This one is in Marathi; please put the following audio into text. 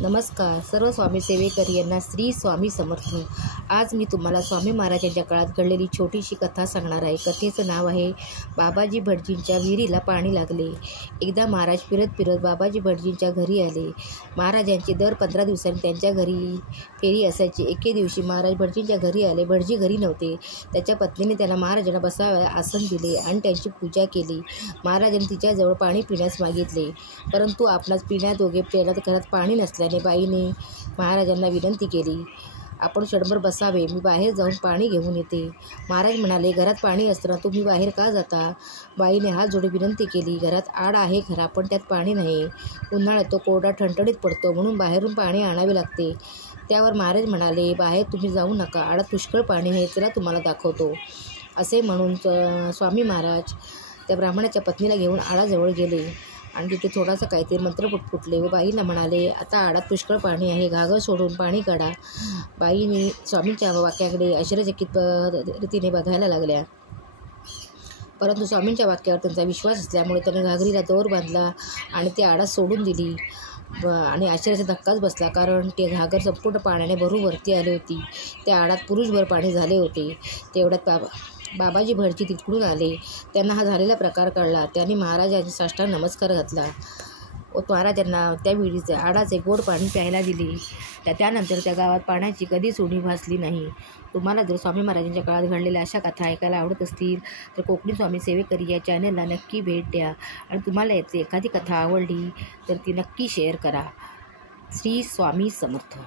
नमस्कार सर्व स्वामी सेवेकरी यांना श्री स्वामी समर्थ। आज मी तुम्हाला स्वामी महाराजांच्या काळात घडलेली छोटीशी कथा सांगणार आहे। कथेचं नाव आहे बाबाजी भटजींच्या विहिरीला पाणी लागले। एकदा महाराज फिरत फिरत बाबाजी भटजींच्या घरी आले। महाराजांची दर 15 दिवसांनी त्यांच्या घरी फेरी असायची। एके दिवशी महाराज भटजींच्या घरी आले। भटजी घरी नव्हते। त्याच्या पत्नीने त्याला महाराजांना बसायला आसन दिले आणि त्यांची पूजा केली। महाराजांनी तिच्याजवळ पाणी पिण्यास मागितले, परंतु आपणास पिण्याजोगे घरात पाणी नसल्याने बाईने महाराजांना विनंती केली, आपण क्षणभर बसावे, मी बाहेर जाऊन पाणी घेऊन येते। महाराज म्हणाले, घरात पाणी असताना तुम्ही बाहेर का जाता? बाईने हात जोडून विनंती केली, घरात आड आहे खरा, पण त्यात पाणी नाही। उन्हाळ्यात तो कोरडा ठणठणीत पडतो, म्हणून बाहेरून पाणी आणावे लागते। त्यावर महाराज म्हणाले, बाहेर तुम्ही जाऊ नका, आडात पुष्कळ पाणी आहे, चला तुम्हाला दाखवतो। असे म्हणून स्वामी महाराज त्या ब्राह्मणाच्या पत्नीला घेऊन आडाजवळ गेले आणि तिथे थोडासा काहीतरी मंत्र पुटपुटले व बाईला म्हणाले, आता आडात पुष्कळ पाणी आहे, घागर सोडून पाणी काढा। बाईने स्वामींच्या वाक्याकडे आश्चर्यचकित रीतीने बघायला लागल्या, परंतु स्वामींच्या वाक्यावर त्यांचा विश्वास असल्यामुळे त्याने घागरीला दोर बांधला आणि ती आडात सोडून दिली। आणि आश्चर्याचा धक्काच बसला, कारण ते घागर संपूर्ण पाण्याने भरून वरती आली होती। त्या आडात पुरुषभर पाणी झाले होते। तेवढ्यात बाबाजी भटजी तिकडून आले। त्यांना हा झालेला प्रकार कळला। त्यांनी महाराजांनी साष्टांग नमस्कार घातला व महाराजांना त्या विहिरीचे आडाचे गोड पाणी प्यायला दिले। त्यानंतर त्या गावात पाण्याची कधीच उणीव भासली नाही। तुम्हाला जर स्वामी महाराजांच्या काळात घडलेल्या अशा कथा ऐकायला आवडत असतील तर कोकणी स्वामी सेवेकरी या चॅनलला नक्की भेट द्या आणि तुम्हाला यातली एखादी कथा आवडली तर ती नक्की शेअर करा। श्री स्वामी समर्थ।